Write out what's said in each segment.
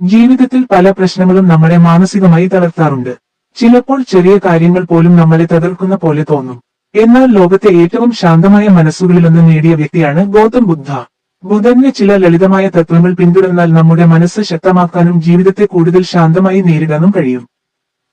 ജീവിതത്തിൽ പല പ്രശ്നങ്ങളും നമ്മളെ മാനസികമായി തളർത്താറുണ്ട്. ചിലപ്പോൾ ചെറിയ കാര്യങ്ങൾ പോലും നമ്മളെ തകർക്കുന്ന പോലെ തോന്നും. എന്നാൽ ലോകത്തെ ഏറ്റവും ശാന്തമായ മനസ്സുകളിലൊന്ന് നേടിയ വ്യക്തിയാണ് ഗൗതം ബുദ്ധ. ബുദ്ധന്റെ ചില ലളിതമായ തത്വങ്ങൾ പിന്തുടർന്നാൽ നമ്മുടെ മനസ്സ് ശക്തമാക്കാനും ജീവിതത്തെ കൂടുതൽ ശാന്തമായി നേരിടാനും കഴിയും.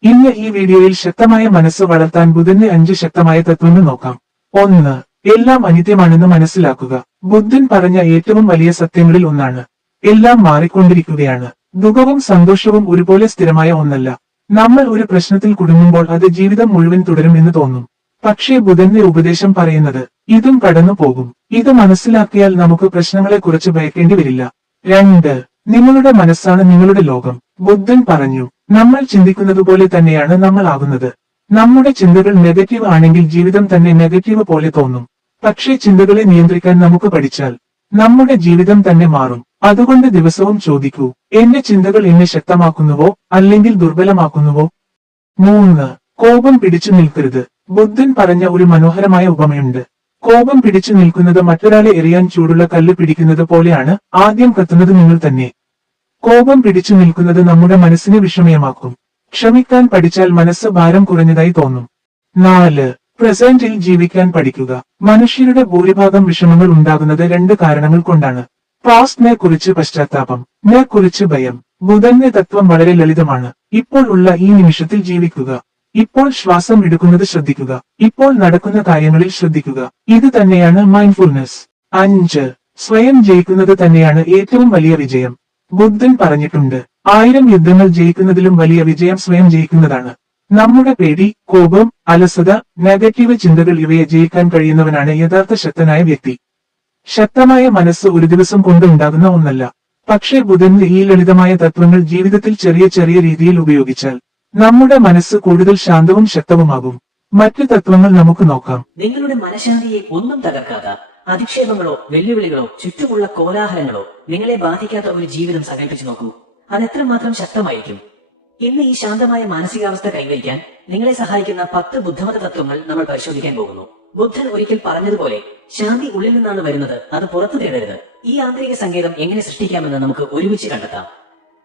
ഇന്ന് ഈ വീഡിയോയിൽ ശക്തമായ മനസ്സ് വളർത്താൻ ബുദ്ധന്റെ 5 ശക്തമായ തത്വങ്ങൾ നോക്കാം. 1. എല്ലാം അനിത്യമാണെന്ന് മനസ്സിലാക്കുക. ബുദ്ധൻ പറഞ്ഞ ഏറ്റവും വലിയ സത്യങ്ങളിൽ ഒന്നാണ്, എല്ലാം മാറിക്കൊണ്ടിരിക്കുകയാണ്. ദുഃഖവും സന്തോഷവും ഒരുപോലെ സ്ഥിരമായ ഒന്നല്ല. നമ്മൾ ഒരു പ്രശ്നത്തിൽ കുടുങ്ങുമ്പോൾ അത് ജീവിതം മുഴുവൻ തുടരും എന്ന് തോന്നും. പക്ഷേ ബുദ്ധന്റെ ഉപദേശം പറയുന്നത്, ഇതും കടന്നു പോകും. ഇത് മനസ്സിലാക്കിയാൽ നമുക്ക് പ്രശ്നങ്ങളെ കുറിച്ച് ഭയക്കേണ്ടി വരില്ല. 2. നിങ്ങളുടെ മനസ്സാണ് നിങ്ങളുടെ ലോകം. ബുദ്ധൻ പറഞ്ഞു, നമ്മൾ ചിന്തിക്കുന്നതുപോലെ തന്നെയാണ് നമ്മൾ ആകുന്നത്. നമ്മുടെ ചിന്തകൾ നെഗറ്റീവ് ആണെങ്കിൽ ജീവിതം തന്നെ നെഗറ്റീവ് പോലെ തോന്നും. പക്ഷേ ചിന്തകളെ നിയന്ത്രിക്കാൻ നമുക്ക് പഠിച്ചാൽ നമ്മുടെ ജീവിതം തന്നെ മാറും. അതുകൊണ്ട് ദിവസവും ചോദിക്കൂ, എന്റെ ചിന്തകൾ എന്നെ ശക്തമാക്കുന്നുവോ അല്ലെങ്കിൽ ദുർബലമാക്കുന്നുവോ? 3. കോപം പിടിച്ചു നിൽക്കരുത്. ബുദ്ധൻ പറഞ്ഞ ഒരു മനോഹരമായ ഉപമയുണ്ട്. കോപം പിടിച്ചു നിൽക്കുന്നത് മറ്റൊരാളെ എറിയാൻ ചൂടുള്ള കല്ല് പിടിക്കുന്നത് പോലെയാണ്. ആദ്യം കത്തുന്നത് നിങ്ങൾ തന്നെ. കോപം പിടിച്ചു നിൽക്കുന്നത് നമ്മുടെ മനസ്സിനെ വിഷമയമാക്കും. ക്ഷമിക്കാൻ പഠിച്ചാൽ മനസ്സ് ഭാരം കുറഞ്ഞതായി തോന്നും. 4. പ്രസന്റിൽ ജീവിക്കാൻ പഠിക്കുക. മനുഷ്യരുടെ ഭൂരിഭാഗം വിഷമങ്ങൾ ഉണ്ടാകുന്നത് 2 കാരണങ്ങൾ കൊണ്ടാണ്. പാസ്റ്റിനെ കുറിച്ച് പശ്ചാത്താപം, നെ കുറിച്ച് ഭയം. ബുദ്ധന്റെ തത്വം വളരെ ലളിതമാണ്. ഇപ്പോൾ ഉള്ള ഈ നിമിഷത്തിൽ ജീവിക്കുക. ഇപ്പോൾ ശ്വാസം എടുക്കുന്നത് ശ്രദ്ധിക്കുക. ഇപ്പോൾ നടക്കുന്ന കാര്യങ്ങളിൽ ശ്രദ്ധിക്കുക. ഇത് തന്നെയാണ് മൈൻഡ്ഫുൾനെസ്. 5. സ്വയം ജയിക്കുന്നത് തന്നെയാണ് ഏറ്റവും വലിയ വിജയം. ബുദ്ധൻ പറഞ്ഞിട്ടുണ്ട്, 1000 യുദ്ധങ്ങൾ ജയിക്കുന്നതിലും വലിയ വിജയം സ്വയം ജയിക്കുന്നതാണ്. നമ്മുടെ പേടി, കോപം, അലസത, നെഗറ്റീവ് ചിന്തകൾ ഇവയെ ജയിക്കാൻ കഴിയുന്നവനാണ് യഥാർത്ഥ ശക്തനായ വ്യക്തി. ശക്തമായ മനസ്സ് ഒരു ദിവസം കൊണ്ട് ഉണ്ടാകുന്ന ഒന്നല്ല. പക്ഷേ ബുദ്ധന്റെ ഈ ലളിതമായ തത്വങ്ങൾ ജീവിതത്തിൽ ചെറിയ ചെറിയ രീതിയിൽ ഉപയോഗിച്ചാൽ നമ്മുടെ മനസ്സ് കൂടുതൽ ശാന്തവും ശക്തവുമാകും. മറ്റ് തത്വങ്ങൾ നമുക്ക് നോക്കാം. നിങ്ങളുടെ മനഃശാന്തിയെ ഒന്നും തകർക്കാത്ത അധിക്ഷേപങ്ങളോ വെല്ലുവിളികളോ ചുറ്റുമുള്ള കോലാഹലങ്ങളോ നിങ്ങളെ ബാധിക്കാത്ത ഒരു ജീവിതം സങ്കല്പിച്ചു നോക്കൂ. അതെത്രമാത്രം ശക്തമായിരിക്കും. ഇന്ന് ഈ ശാന്തമായ മാനസികാവസ്ഥ കൈവരിക്കാൻ നിങ്ങളെ സഹായിക്കുന്ന 10 ബുദ്ധമത തത്വങ്ങൾ നമ്മൾ പരിശോധിക്കാൻ പോകുന്നു. ബുദ്ധൻ ഒരിക്കൽ പറഞ്ഞതുപോലെ, ശാന്തി ഉള്ളിൽ നിന്നാണ് വരുന്നത്, അത് പുറത്തു തേടരുത്. ഈ ആന്തരിക സങ്കേതം എങ്ങനെ സൃഷ്ടിക്കാമെന്ന് നമുക്ക് ഒരുമിച്ച് കണ്ടെത്താം.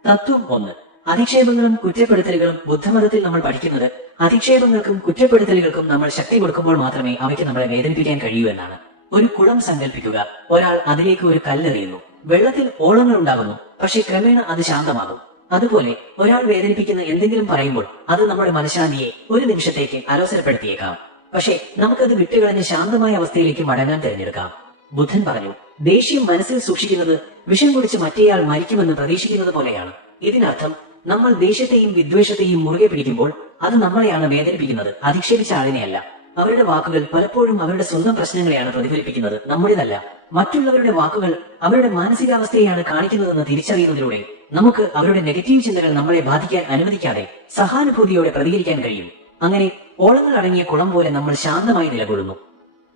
തത്വം 1. അധിക്ഷേപങ്ങളും കുറ്റപ്പെടുത്തലുകളും. ബുദ്ധമതത്തിൽ നമ്മൾ പഠിക്കുന്നത്, അധിക്ഷേപങ്ങൾക്കും കുറ്റപ്പെടുത്തലുകൾക്കും നമ്മൾ ശക്തി കൊടുക്കുമ്പോൾ മാത്രമേ അവയ്ക്ക് നമ്മളെ വേദനിപ്പിക്കാൻ കഴിയൂ എന്നാണ്. ഒരു കുളം സങ്കല്പിക്കുക. ഒരാൾ അതിലേക്ക് ഒരു കല്ലെറിയുന്നു. വെള്ളത്തിൽ ഓളങ്ങൾ ഉണ്ടാകുന്നു, പക്ഷെ ക്രമേണ അത് ശാന്തമാകും. അതുപോലെ ഒരാൾ വേദനിപ്പിക്കുന്ന എന്തെങ്കിലും പറയുമ്പോൾ അത് നമ്മുടെ മനഃശാന്തിയെ ഒരു നിമിഷത്തേക്ക് അലോസരപ്പെടുത്തിയേക്കാം. പക്ഷെ നമുക്കത് വിട്ടുകളഞ്ഞ് ശാന്തമായ അവസ്ഥയിലേക്ക് മടങ്ങാൻ തിരഞ്ഞെടുക്കാം. ബുദ്ധൻ പറഞ്ഞു, ദേഷ്യം മനസ്സിൽ സൂക്ഷിക്കുന്നത് വിഷം കുടിച്ച് മറ്റേയാൾ മരിക്കുമെന്ന് പ്രതീക്ഷിക്കുന്നത് പോലെയാണ്. ഇതിനർത്ഥം നമ്മൾ ദേഷ്യത്തെയും വിദ്വേഷത്തെയും മുറുകെ പിടിക്കുമ്പോൾ അത് നമ്മളെയാണ് വേദനിപ്പിക്കുന്നത്, അധിക്ഷേപിച്ച ആളിനെയല്ല. അവരുടെ വാക്കുകൾ പലപ്പോഴും അവരുടെ സ്വന്തം പ്രശ്നങ്ങളെയാണ് പ്രതിഫലിപ്പിക്കുന്നത്, നമ്മുടേതല്ല. മറ്റുള്ളവരുടെ വാക്കുകൾ അവരുടെ മാനസികാവസ്ഥയെയാണ് കാണിക്കുന്നതെന്ന് തിരിച്ചറിയുന്നതിലൂടെ നമുക്ക് അവരുടെ നെഗറ്റീവ് ചിന്തകൾ നമ്മളെ ബാധിക്കാൻ അനുവദിക്കാതെ സഹാനുഭൂതിയോടെ പ്രതികരിക്കാൻ കഴിയും. അങ്ങനെ ഓളങ്ങൾ അടങ്ങിയ കുളം പോലെ നമ്മൾ ശാന്തമായി നിലകൊള്ളുന്നു.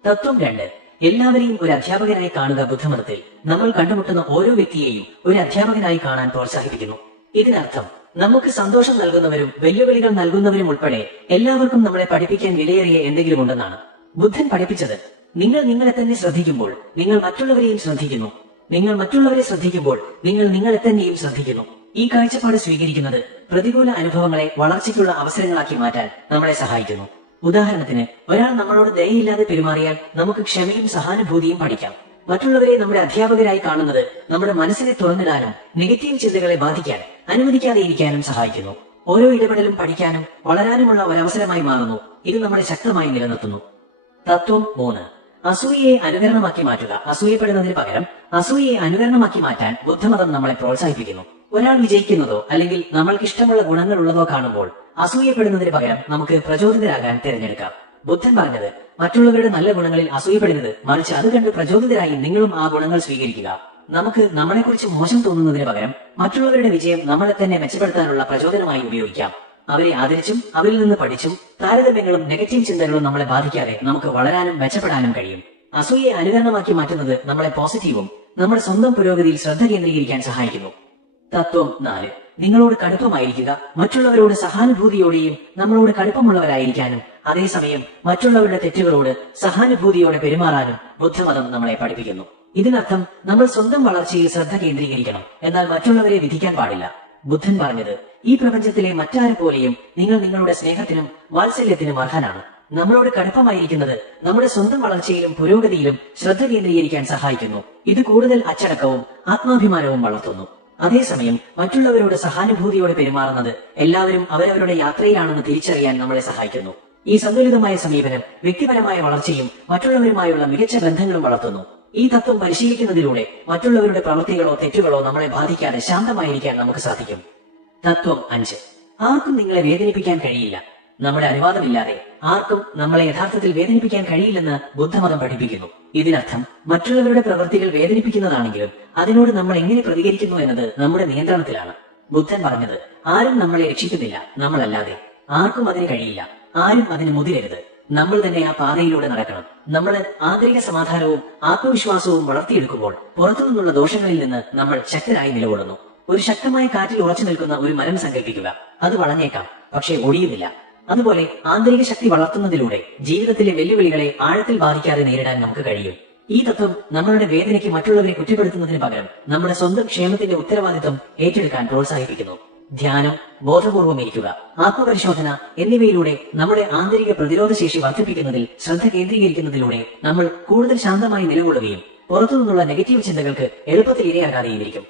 തത്വം 2. എല്ലാവരെയും ഒരു അധ്യാപകനായി കാണുക. ബുദ്ധമതത്തിൽ നമ്മൾ കണ്ടുമുട്ടുന്ന ഓരോ വ്യക്തിയെയും ഒരു അധ്യാപകനായി കാണാൻ പ്രോത്സാഹിപ്പിക്കുന്നു. ഇതിനർത്ഥം നമുക്ക് സന്തോഷം നൽകുന്നവരും വെല്ലുവിളികൾ നൽകുന്നവരും ഉൾപ്പെടെ എല്ലാവർക്കും നമ്മളെ പഠിപ്പിക്കാൻ വിലയേറിയ എന്തെങ്കിലും ഉണ്ടെന്നാണ്. ബുദ്ധൻ പഠിപ്പിച്ചത്, നിങ്ങൾ നിങ്ങളെ തന്നെ ശ്രദ്ധിക്കുമ്പോൾ നിങ്ങൾ മറ്റുള്ളവരെയും ശ്രദ്ധിക്കുന്നു. നിങ്ങൾ മറ്റുള്ളവരെ ശ്രദ്ധിക്കുമ്പോൾ നിങ്ങൾ നിങ്ങളെ തന്നെയും ശ്രദ്ധിക്കുന്നു. ഈ കാഴ്ചപ്പാട് സ്വീകരിക്കുന്നത് പ്രതികൂല അനുഭവങ്ങളെ വളർച്ചയ്ക്കുള്ള അവസരങ്ങളാക്കി മാറ്റാൻ നമ്മളെ സഹായിക്കുന്നു. ഉദാഹരണത്തിന്, ഒരാൾ നമ്മളോട് ദയയില്ലാതെ പെരുമാറിയാൽ നമുക്ക് ക്ഷമയും സഹാനുഭൂതിയും പഠിക്കാം. മറ്റുള്ളവരെ നമ്മുടെ അധ്യാപകരായി കാണുന്നത് നമ്മുടെ മനസ്സിനെ തുറന്നിടാനും നെഗറ്റീവ് ചിന്തകളെ ബാധിക്കാൻ അനുവദിക്കാതെ ഇരിക്കാനും സഹായിക്കുന്നു. ഓരോ ഇടപെടലും പഠിക്കാനും വളരാനുമുള്ള ഒരവസരമായി മാറുന്നു. ഇത് നമ്മളെ ശക്തമായി നിലനിർത്തുന്നു. തത്വം 3. അസൂയയെ അനുകരണമാക്കി മാറ്റുക. അസൂയപ്പെടുന്നതിന് പകരം അസൂയയെ അനുകരണമാക്കി മാറ്റാൻ ബുദ്ധമതം നമ്മളെ പ്രോത്സാഹിപ്പിക്കുന്നു. ഒരാൾ വിജയിക്കുന്നതോ അല്ലെങ്കിൽ നമ്മൾക്ക് ഇഷ്ടമുള്ള ഗുണങ്ങൾ ഉള്ളതോ കാണുമ്പോൾ അസൂയപ്പെടുന്നതിന് പകരം നമുക്ക് പ്രചോദിതരാകാൻ തിരഞ്ഞെടുക്കാം. ബുദ്ധൻ പറഞ്ഞത്, മറ്റുള്ളവരുടെ നല്ല ഗുണങ്ങളിൽ അസൂയപ്പെടരുത്, മറിച്ച് അത് കണ്ട് പ്രചോദിതരായി നിങ്ങളും ആ ഗുണങ്ങൾ സ്വീകരിക്കുക. നമുക്ക് നമ്മളെക്കുറിച്ച് മോശം തോന്നുന്നതിന് പകരം മറ്റുള്ളവരുടെ വിജയം നമ്മളെ തന്നെ മെച്ചപ്പെടുത്താനുള്ള പ്രചോദനമായി ഉപയോഗിക്കാം. അവരെ ആദരിച്ചും അവരിൽ നിന്ന് പഠിച്ചും താരതമ്യങ്ങളും നെഗറ്റീവ് ചിന്തകളും നമ്മളെ ബാധിക്കാതെ നമുക്ക് വളരാനും മെച്ചപ്പെടാനും കഴിയും. അസൂയയെ അനുകരണമാക്കി മാറ്റുന്നത് നമ്മളെ പോസിറ്റീവും നമ്മുടെ സ്വന്തം പുരോഗതിയിൽ ശ്രദ്ധ കേന്ദ്രീകരിക്കാൻ സഹായിക്കുന്നു. തത്വം 4. നിങ്ങളോട് കടുപ്പമായിരിക്കുക. മറ്റുള്ളവരോട് സഹാനുഭൂതിയോടെയും നമ്മളോട് കടുപ്പമുള്ളവരായിരിക്കാനും അതേസമയം മറ്റുള്ളവരുടെ തെറ്റുകളോട് സഹാനുഭൂതിയോടെ പെരുമാറാനും ബുദ്ധമതം നമ്മളെ പഠിപ്പിക്കുന്നു. ഇതിനർത്ഥം നമ്മൾ സ്വന്തം വളർച്ചയിൽ ശ്രദ്ധ കേന്ദ്രീകരിക്കണം, എന്നാൽ മറ്റുള്ളവരെ വിധിക്കാൻ പാടില്ല. ബുദ്ധൻ പറഞ്ഞത്, ഈ പ്രപഞ്ചത്തിലെ മറ്റാരെ പോലെയും നിങ്ങൾ നിങ്ങളുടെ സ്നേഹത്തിനും വാത്സല്യത്തിനും അർഹനാണ്. നമ്മളോട് കടുപ്പമായിരിക്കുന്നത് നമ്മുടെ സ്വന്തം വളർച്ചയിലും പുരോഗതിയിലും ശ്രദ്ധ കേന്ദ്രീകരിക്കാൻ സഹായിക്കുന്നു. ഇത് കൂടുതൽ അച്ചടക്കവും ആത്മാഭിമാനവും വളർത്തുന്നു. അതേസമയം മറ്റുള്ളവരോട് സഹാനുഭൂതിയോടെ പെരുമാറുന്നത് എല്ലാവരും അവരവരുടെ യാത്രയിലാണെന്ന് തിരിച്ചറിയാൻ നമ്മളെ സഹായിക്കുന്നു. ഈ സന്തുലിതമായ സമീപനം വ്യക്തിപരമായ വളർച്ചയും മറ്റുള്ളവരുമായുള്ള മികച്ച ബന്ധങ്ങളും വളർത്തുന്നു. ഈ തത്വം പരിശീലിക്കുന്നതിലൂടെ മറ്റുള്ളവരുടെ പ്രവൃത്തികളോ തെറ്റുകളോ നമ്മളെ ബാധിക്കാതെ ശാന്തമായിരിക്കാൻ നമുക്ക് സാധിക്കും. തത്വം 5. ആർക്കും നിങ്ങളെ വേദനിപ്പിക്കാൻ കഴിയില്ല. നമ്മുടെ അനുവാദമില്ലാതെ ആർക്കും നമ്മളെ യഥാർത്ഥത്തിൽ വേദനിപ്പിക്കാൻ കഴിയില്ലെന്ന് ബുദ്ധമതം പഠിപ്പിക്കുന്നു. ഇതിനർത്ഥം മറ്റുള്ളവരുടെ പ്രവൃത്തികൾ വേദനിപ്പിക്കുന്നതാണെങ്കിലും അതിനോട് നമ്മൾ എങ്ങനെ പ്രതികരിക്കുന്നു എന്നത് നമ്മുടെ നിയന്ത്രണത്തിലാണ്. ബുദ്ധൻ പറഞ്ഞത്, ആരും നമ്മളെ രക്ഷിക്കുന്നില്ല, നമ്മളല്ലാതെ. ആർക്കും അതിന് കഴിയില്ല. ആരും അതിന് മുതിരരുത്. നമ്മൾ തന്നെ ആ പാതയിലൂടെ നടക്കണം. നമ്മൾ ആന്തരിക സമാധാനവും ആത്മവിശ്വാസവും വളർത്തിയെടുക്കുമ്പോൾ പുറത്തുനിന്നുള്ള ദോഷങ്ങളിൽ നിന്ന് നമ്മൾ ശക്തരായി നിലകൊള്ളുന്നു. ഒരു ശക്തമായ കാറ്റിൽ ഉറച്ചു നിൽക്കുന്ന ഒരു മരം സങ്കല്പിക്കുക. അത് വളഞ്ഞേക്കാം, പക്ഷേ ഒടിയുന്നില്ല. അതുപോലെ ആന്തരിക ശക്തി വളർത്തുന്നതിലൂടെ ജീവിതത്തിലെ വെല്ലുവിളികളെ ആഴത്തിൽ ബാധിക്കാതെ നേരിടാൻ നമുക്ക് കഴിയും. ഈ തത്വം നമ്മളുടെ വേദനയ്ക്ക് മറ്റുള്ളവരെ കുറ്റപ്പെടുത്തുന്നതിന് പകരം നമ്മുടെ സ്വന്തം ക്ഷേമത്തിന്റെ ഉത്തരവാദിത്വം ഏറ്റെടുക്കാൻ പ്രോത്സാഹിപ്പിക്കുന്നു. ധ്യാനം, ബോധപൂർവം ഇരിക്കുക, ആത്മപരിശോധന എന്നിവയിലൂടെ നമ്മുടെ ആന്തരിക പ്രതിരോധ ശേഷി വർദ്ധിപ്പിക്കുന്നതിൽ ശ്രദ്ധ കേന്ദ്രീകരിക്കുന്നതിലൂടെ നമ്മൾ കൂടുതൽ ശാന്തമായി നിലകൊള്ളുകയും പുറത്തുനിന്നുള്ള നെഗറ്റീവ് ചിന്തകൾക്ക് എളുപ്പത്തിൽ ഇരയാകാതെയിരിക്കും.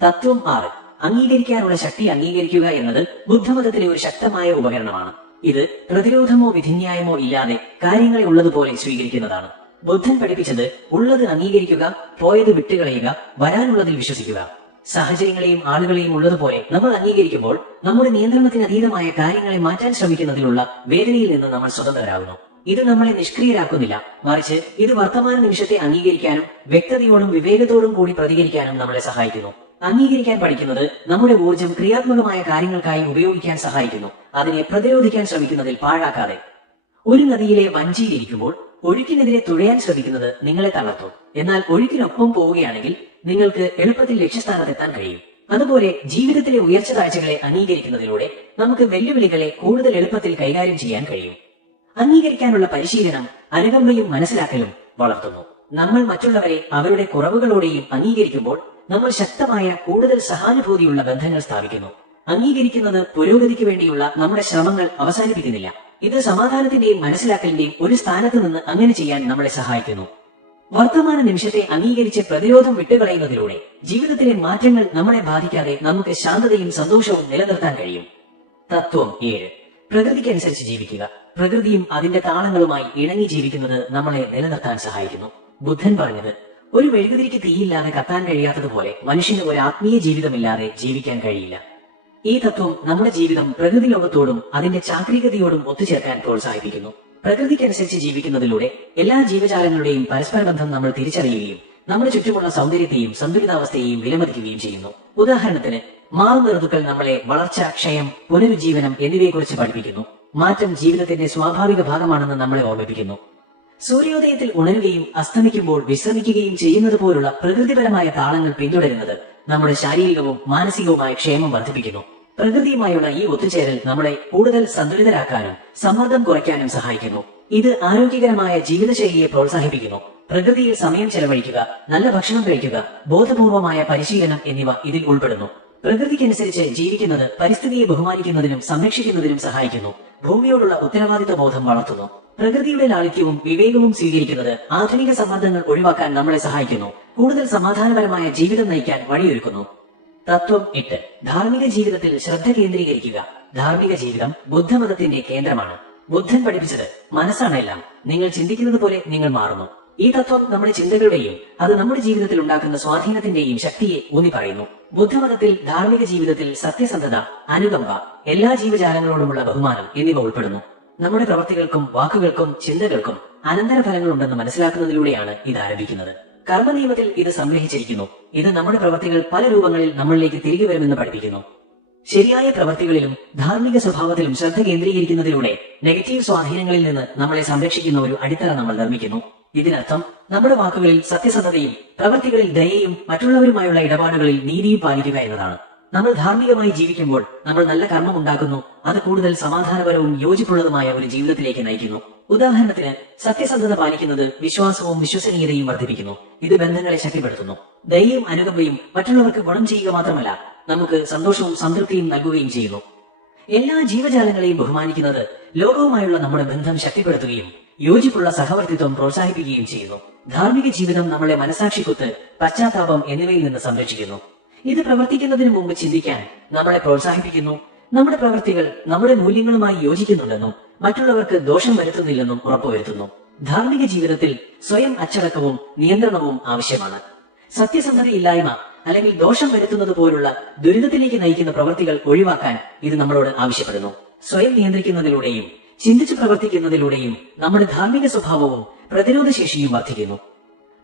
തത്വം 6. അംഗീകരിക്കാനുള്ള ശക്തി അംഗീകരിക്കുക എന്നത് ബുദ്ധമതത്തിലെ ഒരു ശക്തമായ ഉപകരണമാണ്. ഇത് പ്രതിരോധമോ വിധിന്യായമോ ഇല്ലാതെ കാര്യങ്ങളെ ഉള്ളതുപോലെ സ്വീകരിക്കുന്നതാണ്. ബുദ്ധൻ പഠിപ്പിച്ചത് ഉള്ളത് അംഗീകരിക്കുക, പോയത് വിട്ടുകളയുക, വരാനുള്ളതിൽ വിശ്വസിക്കുക. സാഹചര്യങ്ങളെയും ആളുകളെയും ഉള്ളതുപോലെ നമ്മൾ അംഗീകരിക്കുമ്പോൾ നമ്മുടെ നിയന്ത്രണത്തിന് അതീതമായ കാര്യങ്ങളെ മാറ്റാൻ ശ്രമിക്കുന്നതിലുള്ള വേദനയിൽ നിന്ന് നമ്മൾ സ്വതന്ത്രരാകുന്നു. ഇത് നമ്മളെ നിഷ്ക്രിയരാക്കുന്നില്ല, മറിച്ച് ഇത് വർത്തമാന നിമിഷത്തെ അംഗീകരിക്കാനും വ്യക്തതയോടും വിവേകത്തോടും കൂടി പ്രതികരിക്കാനും നമ്മളെ സഹായിക്കുന്നു. അംഗീകരിക്കാൻ പഠിക്കുന്നത് നമ്മുടെ ഊർജ്ജം ക്രിയാത്മകമായ കാര്യങ്ങൾക്കായി ഉപയോഗിക്കാൻ സഹായിക്കുന്നു, അതിനെ പ്രതിരോധിക്കാൻ ശ്രമിക്കുന്നതിൽ പാഴാക്കാതെ. ഒരു നദിയിലെ വഞ്ചിയിലിരിക്കുമ്പോൾ ഒഴുക്കിനെതിരെ തുഴയാൻ ശ്രമിക്കുന്നത് നിങ്ങളെ തളർത്തും. എന്നാൽ ഒഴുക്കിനൊപ്പം പോവുകയാണെങ്കിൽ നിങ്ങൾക്ക് എളുപ്പത്തിൽ ലക്ഷ്യസ്ഥാനത്തെത്താൻ കഴിയും. അതുപോലെ ജീവിതത്തിലെ ഉയർച്ച താഴ്ചകളെ അംഗീകരിക്കുന്നതിലൂടെ നമുക്ക് വെല്ലുവിളികളെ കൂടുതൽ എളുപ്പത്തിൽ കൈകാര്യം ചെയ്യാൻ കഴിയും. അംഗീകരിക്കാനുള്ള പരിശീലനം അനുകമ്പയും മനസ്സിലാക്കലും വളർത്തുന്നു. നമ്മൾ മറ്റുള്ളവരെ അവരുടെ കുറവുകളോടെയും അംഗീകരിക്കുമ്പോൾ നമ്മൾ ശക്തമായ കൂടുതൽ സഹാനുഭൂതിയുള്ള ബന്ധങ്ങൾ സ്ഥാപിക്കുന്നു. അംഗീകരിക്കുന്നത് പുരോഗതിക്ക് വേണ്ടിയുള്ള നമ്മുടെ ശ്രമങ്ങൾ അവസാനിപ്പിക്കുന്നില്ല. ഇത് സമാധാനത്തിന്റെയും മനസ്സിലാക്കലിന്റെയും ഒരു സ്ഥാനത്ത് നിന്ന് അങ്ങനെ ചെയ്യാൻ നമ്മളെ സഹായിക്കുന്നു. വർത്തമാന നിമിഷത്തെ അംഗീകരിച്ച് പ്രതിരോധം വിട്ടുകളയുന്നതിലൂടെ ജീവിതത്തിലെ മാറ്റങ്ങൾ നമ്മളെ ബാധിക്കാതെ നമുക്ക് ശാന്തതയും സന്തോഷവും നിലനിർത്താൻ കഴിയും. തത്വം 7. പ്രകൃതിക്കനുസരിച്ച് ജീവിക്കുക. പ്രകൃതിയും അതിന്റെ താളങ്ങളുമായി ഇണങ്ങി ജീവിക്കുന്നത് നമ്മളെ നിലനിർത്താൻ സഹായിക്കുന്നു. ബുദ്ധൻ പറഞ്ഞത്, ഒരു മെഴുകുതിരിക്ക് തീയില്ലാതെ കത്താൻ കഴിയാത്തതുപോലെ മനുഷ്യന് ഒരു ആത്മീയ ജീവിതമില്ലാതെ ജീവിക്കാൻ കഴിയില്ല. ഈ തത്വം നമ്മുടെ ജീവിതം പ്രകൃതി ലോകത്തോടും അതിന്റെ ചാക്രികതയോടും ഒത്തുചേർക്കാൻ പ്രോത്സാഹിപ്പിക്കുന്നു. പ്രകൃതിക്കനുസരിച്ച് ജീവിക്കുന്നതിലൂടെ എല്ലാ ജീവജാലങ്ങളുടെയും പരസ്പര ബന്ധം നമ്മൾ തിരിച്ചറിയുകയും നമ്മുടെ ചുറ്റുമുള്ള സൗന്ദര്യത്തെയും സന്തുലിതാവസ്ഥയെയും വിലമതിക്കുകയും ചെയ്യുന്നു. ഉദാഹരണത്തിന്, മാറുന്ന ഋതുക്കൾ നമ്മളെ വളർച്ച, ക്ഷയം, പുനരുജ്ജീവനം എന്നിവയെക്കുറിച്ച് പഠിപ്പിക്കുന്നു. മാറ്റം ജീവിതത്തിന്റെ സ്വാഭാവിക ഭാഗമാണെന്ന് നമ്മളെ ഓർമ്മിപ്പിക്കുന്നു. സൂര്യോദയത്തിൽ ഉണരുകയും അസ്തമിക്കുമ്പോൾ വിശ്രമിക്കുകയും ചെയ്യുന്നത് പോലുള്ള പ്രകൃതിപരമായ താളങ്ങൾ പിന്തുടരുന്നത് നമ്മുടെ ശാരീരികവും മാനസികവുമായ ക്ഷേമം വർദ്ധിപ്പിക്കുന്നു. പ്രകൃതിയുമായുള്ള ഈ ഒത്തുചേരൽ നമ്മളെ കൂടുതൽ സന്തുലിതരാക്കാനും സമ്മർദ്ദം കുറയ്ക്കാനും സഹായിക്കുന്നു. ഇത് ആരോഗ്യകരമായ ജീവിതശൈലിയെ പ്രോത്സാഹിപ്പിക്കുന്നു. പ്രകൃതിയിൽ സമയം ചെലവഴിക്കുക, നല്ല ഭക്ഷണം കഴിക്കുക, ബോധപൂർവമായ പരിശീലനം എന്നിവ ഇതിൽ ഉൾപ്പെടുന്നു. പ്രകൃതിക്കനുസരിച്ച് ജീവിക്കുന്നത് പരിസ്ഥിതിയെ ബഹുമാനിക്കുന്നതിനും സംരക്ഷിക്കുന്നതിനും സഹായിക്കുന്നു. ഭൂമിയോടുള്ള ഉത്തരവാദിത്വ ബോധം വളർത്തുന്നു. പ്രകൃതിയുടെ ലാളിത്യവും വിവേകവും സ്വീകരിക്കുന്നത് ആധുനിക സമ്മർദ്ദങ്ങൾ ഒഴിവാക്കാൻ നമ്മളെ സഹായിക്കുന്നു. കൂടുതൽ സമാധാനപരമായ ജീവിതം നയിക്കാൻ വഴിയൊരുക്കുന്നു. തത്വം 8. ധാർമ്മിക ജീവിതത്തിൽ ശ്രദ്ധ കേന്ദ്രീകരിക്കുക. ധാർമ്മിക ജീവിതം ബുദ്ധമതത്തിന്റെ കേന്ദ്രമാണ്. ബുദ്ധൻ പഠിപ്പിച്ചത്, മനസ്സാണ് എല്ലാം, നിങ്ങൾ ചിന്തിക്കുന്നത് പോലെ നിങ്ങൾ മാറുന്നു. ഈ തത്വം നമ്മുടെ ചിന്തകളുടെയും അത് നമ്മുടെ ജീവിതത്തിൽ ഉണ്ടാക്കുന്ന സ്വാധീനത്തിന്റെയും ശക്തിയെ ഊന്നി പറയുന്നു. ബുദ്ധമതത്തിൽ ധാർമ്മിക ജീവിതത്തിൽ സത്യസന്ധത, അനുകമ്പ, എല്ലാ ജീവജാലങ്ങളോടുമുള്ള ബഹുമാനം എന്നിവ ഉൾപ്പെടുന്നു. നമ്മുടെ പ്രവൃത്തികൾക്കും വാക്കുകൾക്കും ചിന്തകൾക്കും അനന്തരഫലങ്ങളുണ്ടെന്ന് മനസ്സിലാക്കുന്നതിലൂടെയാണ് ഇത് ആരംഭിക്കുന്നത്. കർമ്മനിയമത്തിൽ ഇത് സംഗ്രഹിച്ചിരിക്കുന്നു. ഇത് നമ്മുടെ പ്രവൃത്തികൾ പല രൂപങ്ങളിൽ നമ്മളിലേക്ക് തിരികെ വരുമെന്ന് പഠിപ്പിക്കുന്നു. ശരിയായ പ്രവൃത്തികളിലും ധാർമ്മിക സ്വഭാവത്തിലും ശ്രദ്ധ കേന്ദ്രീകരിക്കുന്നതിലൂടെ നെഗറ്റീവ് സ്വാധീനങ്ങളിൽ നിന്ന് നമ്മളെ സംരക്ഷിക്കുന്ന ഒരു അടിത്തറ നമ്മൾ നിർമ്മിക്കുന്നു. ഇതിനർത്ഥം നമ്മുടെ വാക്കുകളിൽ സത്യസന്ധതയും പ്രവൃത്തികളിൽ ദയയും മറ്റുള്ളവരുമായുള്ള ഇടപാടുകളിൽ നീതിയും പാലിക്കുക എന്നതാണ്. നമ്മൾ ധാർമ്മികമായി ജീവിക്കുമ്പോൾ നമ്മൾ നല്ല കർമ്മം ഉണ്ടാക്കുന്നു. അത് കൂടുതൽ സമാധാനപരവും യോജിപ്പുള്ളതുമായ ഒരു ജീവിതത്തിലേക്ക് നയിക്കുന്നു. ഉദാഹരണത്തിന്, സത്യസന്ധത പാലിക്കുന്നത് വിശ്വാസവും വിശ്വസനീയതയും വർദ്ധിപ്പിക്കുന്നു. ഇത് ബന്ധങ്ങളെ ശക്തിപ്പെടുത്തുന്നു. ദയയും അനുകമ്പയും മറ്റുള്ളവർക്ക് ഗുണം ചെയ്യുക മാത്രമല്ല, നമുക്ക് സന്തോഷവും സംതൃപ്തിയും നൽകുകയും ചെയ്യുന്നു. എല്ലാ ജീവജാലങ്ങളെയും ബഹുമാനിക്കുന്നത് ലോകവുമായുള്ള നമ്മുടെ ബന്ധം ശക്തിപ്പെടുത്തുകയും യോജിപ്പുള്ള സഹവർത്തിത്വം പ്രോത്സാഹിപ്പിക്കുകയും ചെയ്യുന്നു. ധാർമ്മിക ജീവിതം നമ്മളെ മനസാക്ഷിക്കുത്ത്, പശ്ചാത്താപം എന്നിവയിൽ നിന്ന് സംരക്ഷിക്കുന്നു. ഇത് പ്രവർത്തിക്കുന്നതിന് മുമ്പ് ചിന്തിക്കാൻ നമ്മളെ പ്രോത്സാഹിപ്പിക്കുന്നു. നമ്മുടെ പ്രവൃത്തികൾ നമ്മുടെ മൂല്യങ്ങളുമായി യോജിക്കുന്നുണ്ടെന്നും മറ്റുള്ളവർക്ക് ദോഷം വരുത്തുന്നില്ലെന്നും ഉറപ്പുവരുത്തുന്നു. ധാർമ്മിക ജീവിതത്തിൽ സ്വയം അച്ചടക്കവും നിയന്ത്രണവും ആവശ്യമാണ്. സത്യസന്ധതയില്ലായ്മ അല്ലെങ്കിൽ ദോഷം വരുത്തുന്നത് പോലുള്ള ദുരിതത്തിലേക്ക് നയിക്കുന്ന പ്രവൃത്തികൾ ഒഴിവാക്കാൻ ഇത് നമ്മളോട് ആവശ്യപ്പെടുന്നു. സ്വയം നിയന്ത്രിക്കുന്നതിലൂടെയും ചിന്തിച്ചു പ്രവർത്തിക്കുന്നതിലൂടെയും നമ്മുടെ ധാർമ്മിക സ്വഭാവവും പ്രതിരോധശേഷിയും വർദ്ധിക്കുന്നു.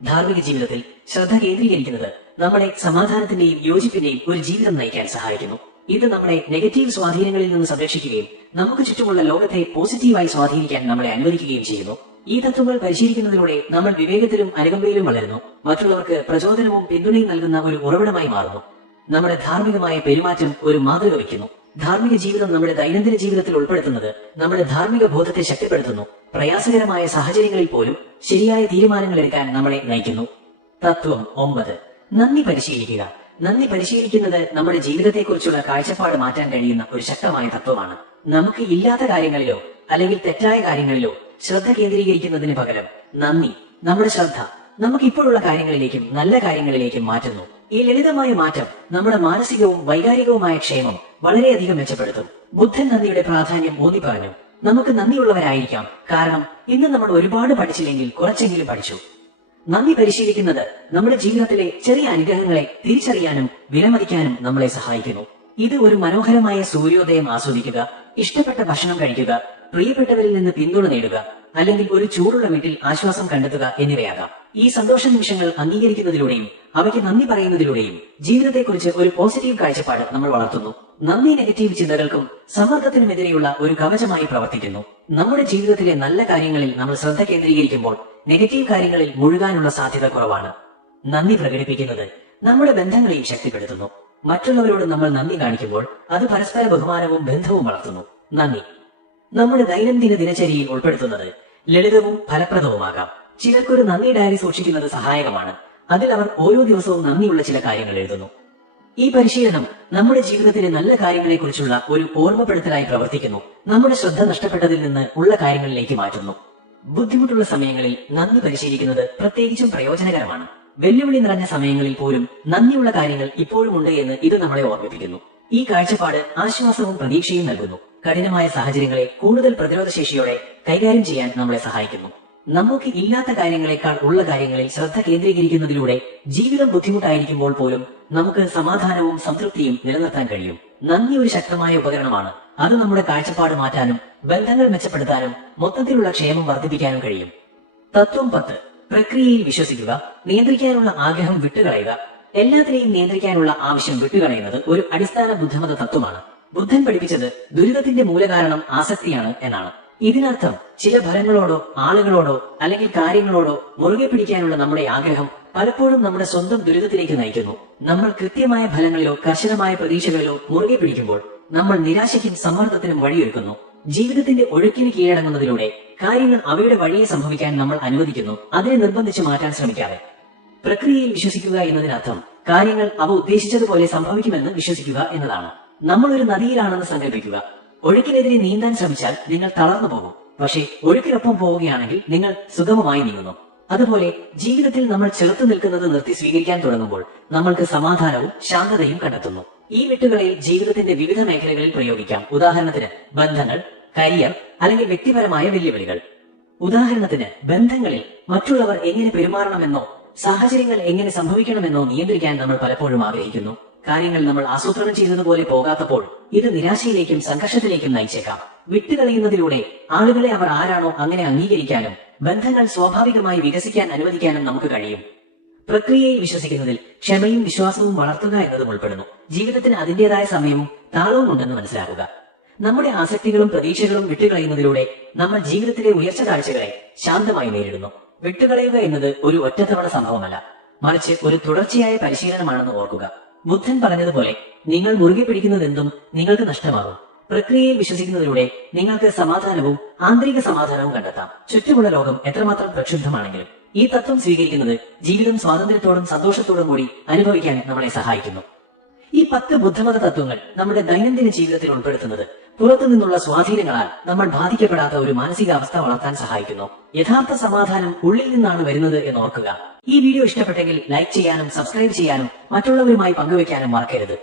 ധാർമ്മിക ജീവിതത്തിൽ ശ്രദ്ധ കേന്ദ്രീകരിക്കുന്നത് നമ്മളെ സമാധാനത്തിന്റെയും യോജിപ്പിന്റെയും ഒരു ജീവിതം നയിക്കാൻ സഹായിക്കുന്നു. ഇത് നമ്മളെ നെഗറ്റീവ് സ്വാധീനങ്ങളിൽ നിന്ന് സംരക്ഷിക്കുകയും നമുക്ക് ചുറ്റുമുള്ള ലോകത്തെ പോസിറ്റീവായി സ്വാധീനിക്കാൻ നമ്മളെ അനുവദിക്കുകയും ചെയ്യുന്നു. ഈ തത്വങ്ങൾ പരിശീലിക്കുന്നതിലൂടെ നമ്മൾ വിവേകത്തിലും അനുകമ്പയിലും വളരുന്നു. മറ്റുള്ളവർക്ക് പ്രചോദനവും പിന്തുണയും നൽകുന്ന ഒരു ഉറവിടമായി മാറുന്നു. നമ്മുടെ ധാർമ്മികമായ പെരുമാറ്റം ഒരു മാതൃക വയ്ക്കുന്നു. ധാർമ്മിക ജീവിതം നമ്മുടെ ദൈനംദിന ജീവിതത്തിൽ ഉൾപ്പെടുത്തുന്നത് നമ്മുടെ ധാർമ്മിക ബോധത്തെ ശക്തിപ്പെടുത്തുന്നു. പ്രയാസകരമായ സാഹചര്യങ്ങളിൽ പോലും ശരിയായ തീരുമാനങ്ങൾ എടുക്കാൻ നമ്മളെ നയിക്കുന്നു. തത്വം 9. നന്ദി പരിശീലിക്കുക. നന്ദി പരിശീലിക്കുന്നത് നമ്മുടെ ജീവിതത്തെക്കുറിച്ചുള്ള കാഴ്ചപ്പാട് മാറ്റാൻ കഴിയുന്ന ഒരു ശക്തമായ തത്വമാണ്. നമുക്ക് ഇല്ലാത്ത കാര്യങ്ങളിലോ അല്ലെങ്കിൽ തെറ്റായ കാര്യങ്ങളിലോ ശ്രദ്ധ കേന്ദ്രീകരിക്കുന്നതിന് പകരം നന്ദി നമ്മുടെ ശ്രദ്ധ നമുക്ക് ഇപ്പോഴുള്ള കാര്യങ്ങളിലേക്കും നല്ല കാര്യങ്ങളിലേക്കും മാറ്റുന്നു. ഈ ലളിതമായ മാറ്റം നമ്മുടെ മാനസികവും വൈകാരികവുമായ ക്ഷേമം വളരെയധികം മെച്ചപ്പെടുത്തും. ബുദ്ധൻ നന്ദിയുടെ പ്രാധാന്യം ഊന്നി പറഞ്ഞു. നമുക്ക് നന്ദിയുള്ളവരായിരിക്കാം, കാരണം ഇന്ന് നമ്മൾ ഒരുപാട് പഠിച്ചില്ലെങ്കിൽ കുറച്ചെങ്കിലും പഠിച്ചു. നന്ദി പരിശീലിക്കുന്നത് നമ്മുടെ ജീവിതത്തിലെ ചെറിയ അനുഗ്രഹങ്ങളെ തിരിച്ചറിയാനും വിലമതിക്കാനും നമ്മളെ സഹായിക്കുന്നു. ഇത് ഒരു മനോഹരമായ സൂര്യോദയം ആസ്വദിക്കുക, ഇഷ്ടപ്പെട്ട ഭക്ഷണം കഴിക്കുക, പ്രിയപ്പെട്ടവരിൽ നിന്ന് പിന്തുണ നേടുക, അല്ലെങ്കിൽ ഒരു ചൂടുള്ള വീട്ടിൽ ആശ്വാസം കണ്ടെത്തുക എന്നിവയാകാം. ഈ സന്തോഷ നിമിഷങ്ങൾ അംഗീകരിക്കുന്നതിലൂടെയും അവയ്ക്ക് നന്ദി പറയുന്നതിലൂടെയും ജീവിതത്തെക്കുറിച്ച് ഒരു പോസിറ്റീവ് കാഴ്ചപ്പാട് നമ്മൾ വളർത്തുന്നു. നന്ദി നെഗറ്റീവ് ചിന്തകൾക്കും സമ്മർദ്ദത്തിനുമെതിരെയുള്ള ഒരു കവചമായി പ്രവർത്തിക്കുന്നു. നമ്മുടെ ജീവിതത്തിലെ നല്ല കാര്യങ്ങളിൽ നമ്മൾ ശ്രദ്ധ കേന്ദ്രീകരിക്കുമ്പോൾ നെഗറ്റീവ് കാര്യങ്ങളിൽ മുഴുകാനുള്ള സാധ്യത കുറവാണ്. നന്ദി പ്രകടിപ്പിക്കുന്നത് നമ്മുടെ ബന്ധങ്ങളെയും ശക്തിപ്പെടുത്തുന്നു. മറ്റുള്ളവരോട് നമ്മൾ നന്ദി കാണിക്കുമ്പോൾ അത് പരസ്പര ബഹുമാനവും ബന്ധവും വളർത്തുന്നു. നന്ദി നമ്മുടെ ദൈനംദിന ദിനചര്യയിൽ ഉൾപ്പെടുത്തുന്നത് ലളിതവും ഫലപ്രദവുമാകാം. ചിലർക്കൊരു നന്ദി ഡയറി സൂക്ഷിക്കുന്നത് സഹായകമാണ്. അതിൽ അവർ ഓരോ ദിവസവും നന്ദിയുള്ള ചില കാര്യങ്ങൾ എഴുതുന്നു. ഈ പരിശീലനം നമ്മുടെ ജീവിതത്തിലെ നല്ല കാര്യങ്ങളെക്കുറിച്ചുള്ള ഒരു ഓർമ്മപ്പെടുത്തലായി പ്രവർത്തിക്കുന്നു. നമ്മുടെ ശ്രദ്ധ നഷ്ടപ്പെട്ടതിൽ നിന്ന് ഉള്ള കാര്യങ്ങളിലേക്ക് മാറ്റുന്നു. ബുദ്ധിമുട്ടുള്ള സമയങ്ങളിൽ നന്ദി പരിശീലിക്കുന്നത് പ്രത്യേകിച്ചും പ്രയോജനകരമാണ്. വെല്ലുവിളി നിറഞ്ഞ സമയങ്ങളിൽ പോലും നന്ദിയുള്ള കാര്യങ്ങൾ ഇപ്പോഴും ഉണ്ട് എന്ന് ഇത് നമ്മളെ ഓർമ്മിപ്പിക്കുന്നു. ഈ കാഴ്ചപ്പാട് ആശ്വാസവും പ്രതീക്ഷയും നൽകുന്നു. കഠിനമായ സാഹചര്യങ്ങളെ കൂടുതൽ പ്രതിരോധശേഷിയോടെ കൈകാര്യം ചെയ്യാൻ നമ്മളെ സഹായിക്കുന്നു. നമുക്ക് ഇല്ലാത്ത കാര്യങ്ങളെക്കാൾ ഉള്ള കാര്യങ്ങളിൽ ശ്രദ്ധ കേന്ദ്രീകരിക്കുന്നതിലൂടെ ജീവിതം ബുദ്ധിമുട്ടായിരിക്കുമ്പോൾ പോലും നമുക്ക് സമാധാനവും സംതൃപ്തിയും നിലനിർത്താൻ കഴിയും. നന്ദി ഒരു ശക്തമായ ഉപകരണമാണ്. അത് നമ്മുടെ കാഴ്ചപ്പാട് മാറ്റാനും ബന്ധങ്ങൾ മെച്ചപ്പെടുത്താനും മൊത്തത്തിലുള്ള ക്ഷേമം വർദ്ധിപ്പിക്കാനും കഴിയും. തത്വം 10. പ്രക്രിയയിൽ വിശ്വസിക്കുക. നിയന്ത്രിക്കാനുള്ള ആഗ്രഹം വിട്ടുകളയുക. എല്ലാത്തിനെയും നിയന്ത്രിക്കാനുള്ള ആവശ്യം വിട്ടുകളയുന്നത് ഒരു അടിസ്ഥാന ബുദ്ധമത തത്വമാണ്. ബുദ്ധൻ പഠിപ്പിച്ചത് ദുരിതത്തിന്റെ മൂലകാരണം ആസക്തിയാണ് എന്നാണ്. ഇതിനർത്ഥം ചില ഫലങ്ങളോടോ ആളുകളോടോ അല്ലെങ്കിൽ കാര്യങ്ങളോടോ മുറുകെ പിടിക്കാനുള്ള നമ്മുടെ ആഗ്രഹം പലപ്പോഴും നമ്മുടെ സ്വന്തം ദുരിതത്തിലേക്ക് നയിക്കുന്നു. നമ്മൾ കൃത്യമായ ഫലങ്ങളിലോ കർശനമായ പ്രതീക്ഷകളിലോ മുറുകെ പിടിക്കുമ്പോൾ നമ്മൾ നിരാശയ്ക്കും സമ്മർദ്ദത്തിനും വഴിയൊരുക്കുന്നു. ജീവിതത്തിന്റെ ഒഴുക്കിന് കീഴടങ്ങുന്നതിലൂടെ കാര്യങ്ങൾ അവയുടെ വഴിയെ സംഭവിക്കാൻ നമ്മൾ അനുവദിക്കുന്നു, അതിനെ നിർബന്ധിച്ച് മാറ്റാൻ ശ്രമിക്കാതെ. പ്രക്രിയയിൽ വിശ്വസിക്കുക എന്നതിനർത്ഥം കാര്യങ്ങൾ അവ ഉദ്ദേശിച്ചതുപോലെ സംഭവിക്കുമെന്ന് വിശ്വസിക്കുക എന്നതാണ്. നമ്മൾ ഒരു നദിയിലാണെന്ന് സങ്കല്പിക്കുക. ഒഴുക്കിനെതിരെ നീന്താൻ ശ്രമിച്ചാൽ നിങ്ങൾ തളർന്നു പോകും. പക്ഷേ ഒഴുക്കിനൊപ്പം പോവുകയാണെങ്കിൽ നിങ്ങൾ സുഗമമായി നീങ്ങുന്നു. അതുപോലെ ജീവിതത്തിൽ നമ്മൾ ചെറുത്തു നിൽക്കുന്നത് നിർത്തി സ്വീകരിക്കാൻ തുടങ്ങുമ്പോൾ നമ്മൾക്ക് സമാധാനവും ശാന്തതയും കണ്ടെത്തുന്നു. ഈ വിട്ടുകളെ ജീവിതത്തിന്റെ വിവിധ മേഖലകളിൽ പ്രയോഗിക്കാം. ഉദാഹരണത്തിന് ബന്ധങ്ങൾ, കരിയർ അല്ലെങ്കിൽ വ്യക്തിപരമായ വെല്ലുവിളികൾ. ഉദാഹരണത്തിന് ബന്ധങ്ങളിൽ മറ്റുള്ളവർ എങ്ങനെ പെരുമാറണമെന്നോ സാഹചര്യങ്ങൾ എങ്ങനെ സംഭവിക്കണമെന്നോ നിയന്ത്രിക്കാൻ നമ്മൾ പലപ്പോഴും ആഗ്രഹിക്കുന്നു. കാര്യങ്ങൾ നമ്മൾ ആസൂത്രണം ചെയ്തതുപോലെ പോകാത്തപ്പോൾ ഇത് നിരാശയിലേക്കും സംഘർഷത്തിലേക്കും നയിച്ചേക്കാം. വിട്ടുകളയുന്നതിലൂടെ ആളുകളെ അവർ ആരാണോ അങ്ങനെ അംഗീകരിക്കാനും ബന്ധങ്ങൾ സ്വാഭാവികമായി വികസിക്കാൻ അനുവദിക്കാനും നമുക്ക് കഴിയും. പ്രക്രിയയിൽ വിശ്വസിക്കുന്നതിൽ ക്ഷമയും വിശ്വാസവും വളർത്തുക എന്നതും ഉൾപ്പെടുന്നു. ജീവിതത്തിന് അതിന്റേതായ സമയവും താളവും ഉണ്ടെന്ന് മനസ്സിലാക്കുക. നമ്മുടെ ആസക്തികളും പ്രതീക്ഷകളും വിട്ടുകളയുന്നതിലൂടെ നമ്മൾ ജീവിതത്തിലെ ഉയർച്ച കാഴ്ചകളെ ശാന്തമായി നേരിടുന്നു. വിട്ടുകളയുക എന്നത് ഒരു ഒറ്റത്തവണ സംഭവമല്ല, മറിച്ച് ഒരു തുടർച്ചയായ പരിശീലനമാണെന്ന് ഓർക്കുക. ബുദ്ധൻ പറഞ്ഞതുപോലെ നിങ്ങൾ മുറുകെ പിടിക്കുന്നതെന്തും നിങ്ങൾക്ക് നഷ്ടമാകും. പ്രക്രിയയിൽ വിശ്വസിക്കുന്നതിലൂടെ നിങ്ങൾക്ക് സമാധാനവും ആന്തരിക സമാധാനവും കണ്ടെത്താം. ചുറ്റുമുള്ള ലോകം എത്രമാത്രം പ്രക്ഷുബ്ധമാണെങ്കിലും ഈ തത്വം സ്വീകരിക്കുന്നത് ജീവിതം സ്വാതന്ത്ര്യത്തോടും സന്തോഷത്തോടും കൂടി അനുഭവിക്കാൻ നമ്മളെ സഹായിക്കുന്നു. ഈ 10 ബുദ്ധമത തത്വങ്ങൾ നമ്മുടെ ദൈനംദിന ജീവിതത്തിൽ ഉൾപ്പെടുത്തുന്നത് പുറത്തു നിന്നുള്ള സ്വാധീനങ്ങളാൽ നമ്മൾ ബാധിക്കപ്പെടാത്ത ഒരു മാനസികാവസ്ഥ വളർത്താൻ സഹായിക്കുന്നു. യഥാർത്ഥ സമാധാനം ഉള്ളിൽ നിന്നാണ് വരുന്നത് എന്ന് ഓർക്കുക. ഈ വീഡിയോ ഇഷ്ടപ്പെട്ടെങ്കിൽ ലൈക്ക് ചെയ്യാനും സബ്സ്ക്രൈബ് ചെയ്യാനും മറ്റുള്ളവരുമായി പങ്കുവെക്കാനും മറക്കരുത്.